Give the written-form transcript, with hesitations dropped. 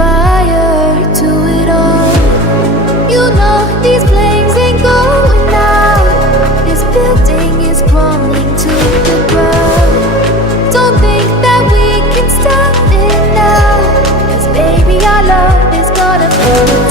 fire to it all. You know these flames ain't going out. This building is crumbling to the ground. Don't think that we can stop it now, 'cause baby our love is gonna burn